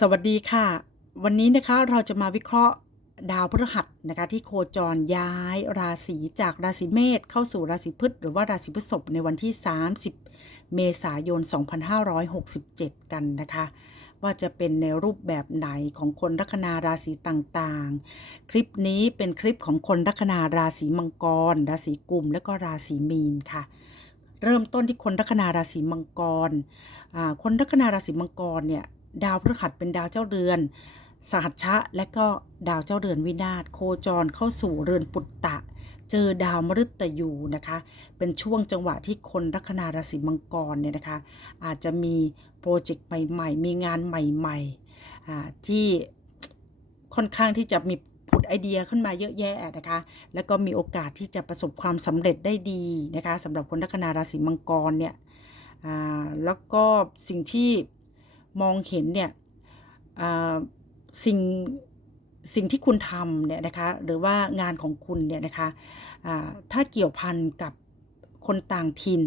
สวัสดีค่ะ วันนี้นะคะเราจะมาวิเคราะห์ดาวพฤหัสนะคะที่โคจรย้ายราศีจากราศีเมษเข้าสู่ราศีพฤษหรือว่าราศีพฤษภในวันที่ 30 เมษายน 2567 กันนะคะ ว่าจะเป็นในรูปแบบไหนของคนลัคนาราศีต่างๆ คลิปนี้เป็นคลิปของคนลัคนาราศีมังกร ราศีกุมและก็ราศีมีนค่ะเริ่มต้นที่คนลัคนาราศีมังกร คนลัคนาราศีมังกรเนี่ย ดาวพฤหัสเป็นดาวเจ้าเรือนสหัชชะ และก็ดาวเจ้าเรือนวินาศโคจรเข้าสู่เรือนปุตตะ เจอดาวมฤตยูนะคะ เป็นช่วงจังหวะที่คนลัคนาราศีมังกรเนี่ยนะคะ อาจจะมีโปรเจกต์ใหม่ๆ มีงานใหม่ๆที่ค่อนข้างที่จะมีผุดไอเดียขึ้นมาเยอะแยะนะคะ แล้วก็มีโอกาสที่จะประสบความสำเร็จได้ดีนะคะสำหรับคนลัคนาราศีมังกรเนี่ยแล้วก็สิ่งที่ มองเห็นเนี่ยสิ่งสิ่งที่คุณทำเนี่ยนะคะหรือว่างานของคุณเนี่ยนะคะอ่าถ้าเกี่ยวพันกับคนต่างถิ่น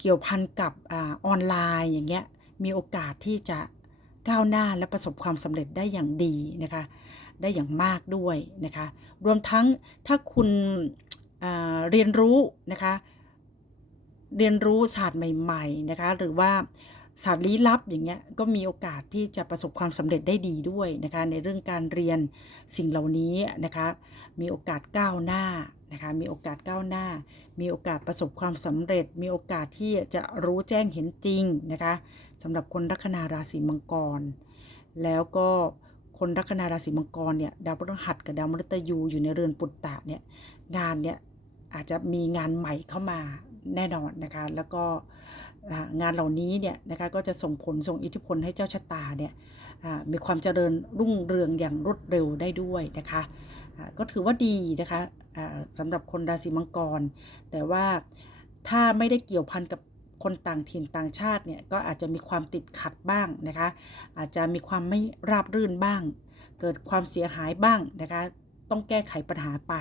เกี่ยวพันกับอออนไลน์อย่างเงี้ยมีโอกาสที่จะก้าวหน้าและประสบความสำเร็จได้อย่างดีนะคะได้อย่างมากด้วยนะคะรวมทั้งถ้าคุณเรียนรู้นะคะเรียนรู้ศาสตร์ใหม่ๆนะคะหรือว่า สตร์ลี้ลับอย่างเงี้ยก็มีโอกาสที่จะประสบความสำเร็จได้ดีด้วยนะคะในเรื่องการเรียนสิ่งเหล่านี้นะคะมีโอกาสก้าวหน้านะคะมีโอกาสก้าวหน้า มีโอกาสประสบความสำเร็จ มีโอกาสที่จะรู้แจ้งเห็นจริงนะคะสำหรับคนลัคนาราศีมังกร แล้วก็คนลัคนาราศีมังกรเนี่ยดาวพฤหัสกับดาวมฤตยูอยู่ในเรือนปุตตะเนี่ยงานเนี่ยอาจจะมีงานใหม่เข้ามาแน่นอนนะคะแล้วก็ งานเหล่านี้เนี่ยนะคะก็จะส่งผลส่งอิทธิพลให้เจ้าชะตาเนี่ยมีความเจริญรุ่งเรืองอย่างรวดเร็วได้ด้วยนะคะก็ถือว่าดีนะคะสำหรับคนราศีมังกร แต่ว่าถ้าไม่ได้เกี่ยวพันกับคนต่างถิ่นต่างชาติเนี่ยก็อาจจะมีความติดขัดบ้างนะคะ อาจจะมีความไม่ราบรื่นบ้าง เกิดความเสียหายบ้างนะคะ ต้องแก้ไขปัญหาไป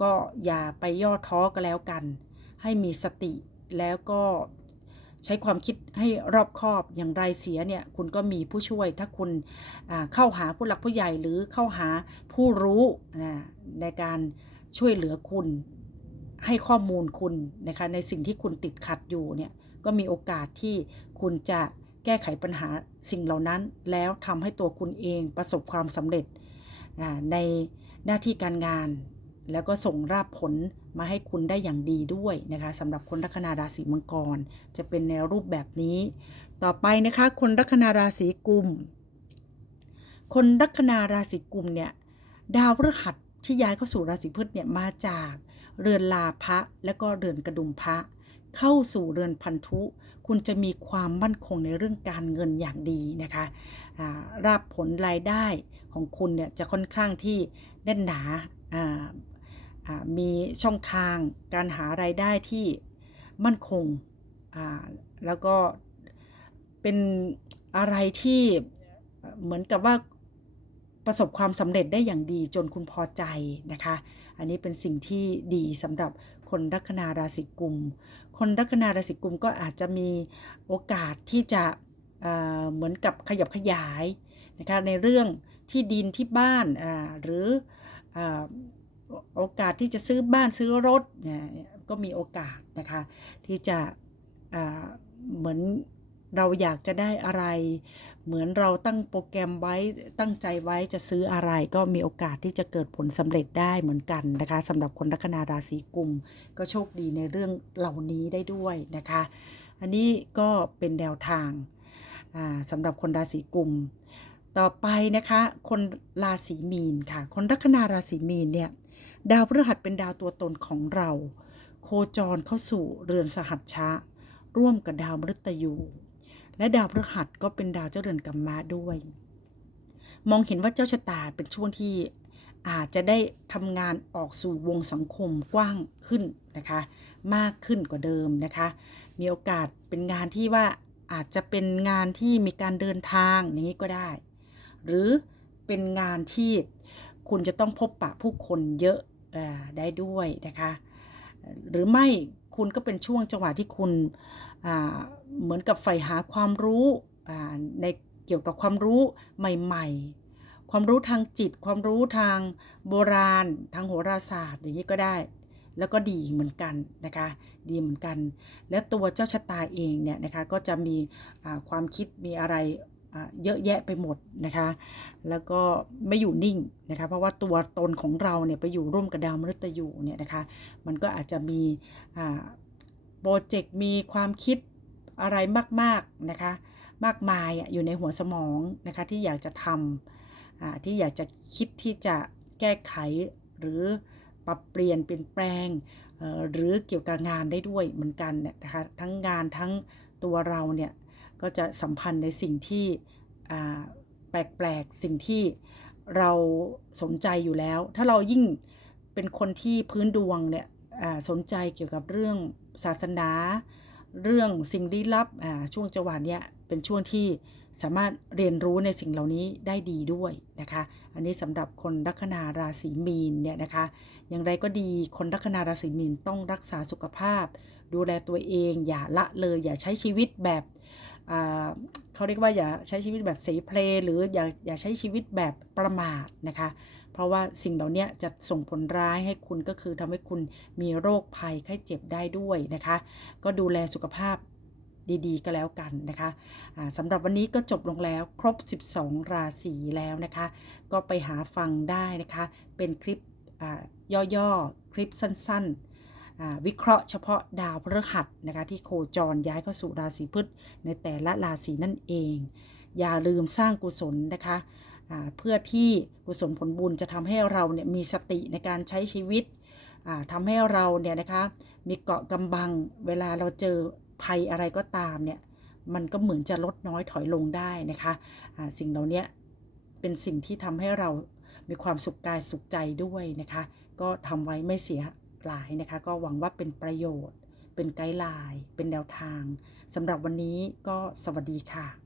ก็อย่าไปย่อท้อก็แล้วกัน ให้มีสติแล้วก็ ใช้ความคิดให้รอบคอบอย่างไรเสียเนี่ยคุณก็มีผู้ช่วยถ้าคุณเข้าหาผู้หลักผู้ใหญ่หรือเข้าหาผู้รู้นะในการช่วยเหลือคุณให้ข้อมูลคุณนะคะในสิ่งที่คุณติดขัดอยู่เนี่ยก็มีโอกาสที่คุณจะแก้ไขปัญหาสิ่งเหล่านั้น แล้วทำให้ตัวคุณเองประสบความสำเร็จในหน้าที่การงาน แล้วก็ส่งราบผลมาให้คุณได้อย่างดีด้วยนะคะสำหรับคนลัคนาราศีมังกร จะเป็นแนวรูปแบบนี้ ต่อไปนะคะคนลัคนาราศีกุม คนลัคนาราศีกุมเนี่ยดาวพฤหัสที่ย้ายเข้าสู่ราศีพฤษเนี่ยมาจากเรือนลาภะและก็เรือนกระดุมพระเข้าสู่เรือนพันธุ คุณจะมีความมั่นคงในเรื่องการเงินอย่างดีนะคะราบผลรายได้ของคุณเนี่ยจะค่อนข้างที่แน่นหนา มีช่องทางการหารายได้ที่มั่นคง แล้วก็เป็นอะไรที่เหมือนกับว่าประสบความสำเร็จได้อย่างดีจนคุณพอใจนะคะ อันนี้เป็นสิ่งที่ดีสำหรับคนลัคนาราศีกุม คนลัคนาราศีกุมก็อาจจะมีโอกาสที่จะเหมือนกับขยับขยายนะคะในเรื่องที่ดินที่บ้านหรืออ โอกาสที่จะซื้อบ้านซื้อรถเนี่ยก็มีโอกาสนะคะที่จะเหมือนเราอยากจะได้อะไร เหมือนเราตั้งโปรแกรมไว้ตั้งใจไว้จะซื้ออะไรก็มีโอกาสที่จะเกิดผลสำเร็จได้เหมือนกันนะคะสำหรับคนลัคนาราศีกุม ก็โชคดีในเรื่องเหล่านี้ได้ด้วยนะคะ อันนี้ก็เป็นแนวทางอ่าสำหรับคนราศีกุม ต่อไปนะคะ คนราศีมีนค่ะ คนลัคนาราศีมีนเนี่ยดาวพฤหัสเป็นดาวตัวตนของเรา โคจรเข้าสู่เรือนสหัชชะ ร่วมกับดาวมฤตยู และดาวพฤหัสก็เป็นดาวเจ้าเรือนกัมมะด้วย มองเห็นว่าเจ้าชะตาเป็นช่วงที่อาจจะได้ทำงานออกสู่วงสังคมกว้างขึ้นนะคะ มากขึ้นกว่าเดิมนะคะ มีโอกาสเป็นงานที่ว่าอาจจะเป็นงานที่มีการเดินทางอย่างนี้ก็ได้ หรือเป็นงานที่คุณจะต้องพบปะผู้คนเยอะอได้ด้วยนะคะ หรือไม่คุณก็เป็นช่วงจังหวะที่คุณเหมือนกับใฝ่หาความรู้ในเกี่ยวกับความรู้ใหม่ ๆ ความรู้ทางจิต ความรู้ทางโบราณ ทางโหราศาสตร์อย่างนี้ก็ได้ แล้วก็ดีเหมือนกันนะคะ ดีเหมือนกัน และตัวเจ้าชะตาเองเนี่ยนะคะก็จะมีความคิดมีอะไร เยอะแยะไปหมดนะคะ แล้วก็ไม่อยู่นิ่งนะคะ เพราะว่าตัวตนของเราเนี่ยไปอยู่ร่วมกับดาวมฤตยูเนี่ยนะคะ มันก็อาจจะมีโปรเจกต์มีความคิดอะไรมากๆนะคะ มากมายอยู่ในหัวสมองนะคะที่อยากจะทำที่อยากจะคิดที่จะแก้ไขหรือปรับเปลี่ยนเปลี่ยนแปลงหรือเกี่ยวกับงานได้ด้วยเหมือนกันเนี่ยนะคะทั้งงานทั้งตัวเราเนี่ย ก็จะสัมพันธ์ในสิ่งที่แปลกๆ สิ่งที่เราสนใจอยู่แล้ว ถ้าเรายิ่งเป็นคนที่พื้นดวงเนี่ยสนใจเกี่ยวกับเรื่องศาสนา เรื่องสิ่งลี้ลับช่วงจังหวะเนี้ยเป็นช่วงที่ สามารถเรียนรู้ในสิ่งเหล่านี้ได้ดีด้วยนะคะ อันนี้สำหรับคนลัคนาราศีมีนเนี่ยนะคะ อย่างไรก็ดีคนลัคนาราศีมีนต้องรักษาสุขภาพ ดูแลตัวเอง อย่าละเลย อย่าใช้ชีวิตแบบเขาเรียกว่าอย่าใช้ชีวิตแบบเสเพลหรืออย่าอย่าใช้ชีวิตแบบประมาทนะคะ เพราะว่าสิ่งเหล่านี้จะส่งผลร้ายให้คุณก็คือทำให้คุณมีโรคภัยไข้เจ็บได้ด้วยนะคะ ก็ดูแลสุขภาพ ดีๆ ก็แล้วกันนะคะสำหรับวันนี้ก็จบลงแล้วครบ 12 ราศีแล้วนะคะ ก็ไปหาฟังได้นะคะ เป็นคลิปย่อๆ คลิปสั้นๆวิเคราะห์เฉพาะดาวพฤหัสนะคะที่โคจรย้ายเข้าสู่ราศีพฤษในแต่ละราศีนั่นเอง อย่าลืมสร้างกุศลนะคะเพื่อที่กุศลผลบุญจะทำให้เราเนี่ยมีสติในการใช้ชีวิตอ่าทำให้เราเนี่ยนะคะมีเกาะกำบังเวลาเราเจอ ภัยอะไรก็ตามเนี่ยมันก็เหมือนจะลดน้อยถอยลงได้นะคะะสิ่งเหล่านี้เป็นสิ่งที่ทำให้เรามีความสุขกายสุขใจด้วยนะคะ ก็ทำไว้ไม่เสียหลายนะคะ ก็หวังว่าเป็นประโยชน์ เป็นไกด์ไลน์เป็นแนวทางสำหรับวันนี้ก็สวัสดีค่ะ